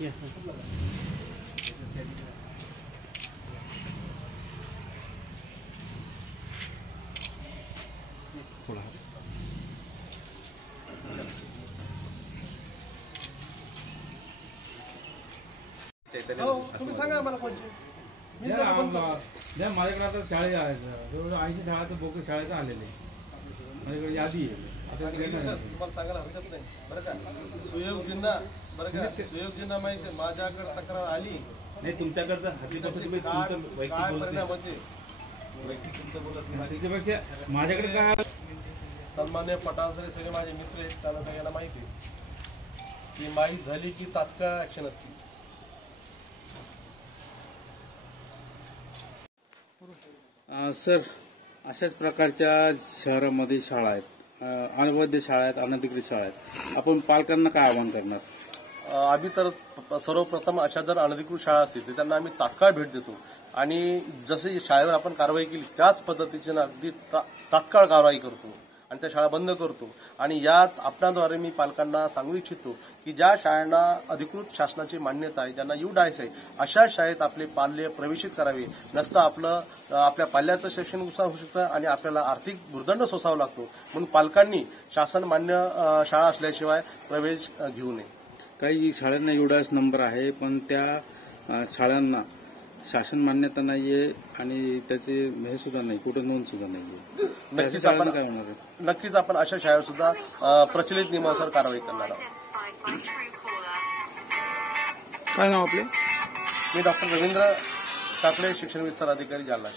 Yes, sir. थोड़ा तुम्ही सांगा आम्हाला कोणचे माझ्याकडे आता शाळे आहे जवळ 80 शाळाचं बोके शाळेत आलेले माझ्याकडे यादी आहे. तुम्हाला सांगायला हरकत नाही बरं का. सुयोगजींना बरं का, सुयोगजींना माहिती आहे माझ्याकडे तक्रार आली नाही. तुमच्याकडचं हातीपासून तुम्ही तुमचं काय परिणाम होते त्याच्यापेक्षा माझ्याकडे काय. सन्मान्य पटासरे सगळे माझे मित्र आहेत, त्यांना सगळ्यांना माहिती आहे की माहीत झाली की तात्काळ ऍक्शन असते. सर, अशाच प्रकारच्या शहरामध्ये शाळा आहेत, अनवैध शाळा आहेत, अनधिकृत शाळा आहेत. आपण पालकांना काय आवाहन करणार? आम्ही तर सर्वप्रथम अशा जर अनधिकृत शाळा असतील तर त्यांना आम्ही तात्काळ भेट देतो आणि जसे शाळेवर आपण कारवाई केली त्याच पद्धतीने अगदी तात्काळ कारवाई करतो आणि त्या शाळा बंद करतो. आणि यात आपल्याद्वारे मी पालकांना सांगू इच्छितो की ज्या शाळांना अधिकृत शासनाची मान्यता आहे, ज्यांना UDICE आहे, अशा शाळेत आपले पाल्य प्रवेशित करावे. नसता आपल्या पाल्याचं शैक्षणिक नुकसान होऊ शकतं आणि आपल्याला आर्थिक भुर्दंड सोसावा लागतो. म्हणून पालकांनी शासन मान्य शाळा असल्याशिवाय प्रवेश घेऊ नये. काही शाळांना UDICE नंबर आहे, पण त्या शाळांना शासन मान्यता नाहीये आणि त्याचे हे सुद्धा नाही, कुठे नोंद सुद्धा नाहीये. नक्कीच काय होणार आहे? नक्कीच आपण अशा शाळेवर सुद्धा प्रचलित नियमानुसार कारवाई करणार आहोत. काय नाव आपलं? मी डॉक्टर रवींद्र काकडे, शिक्षण विस्तार अधिकारी, जालना.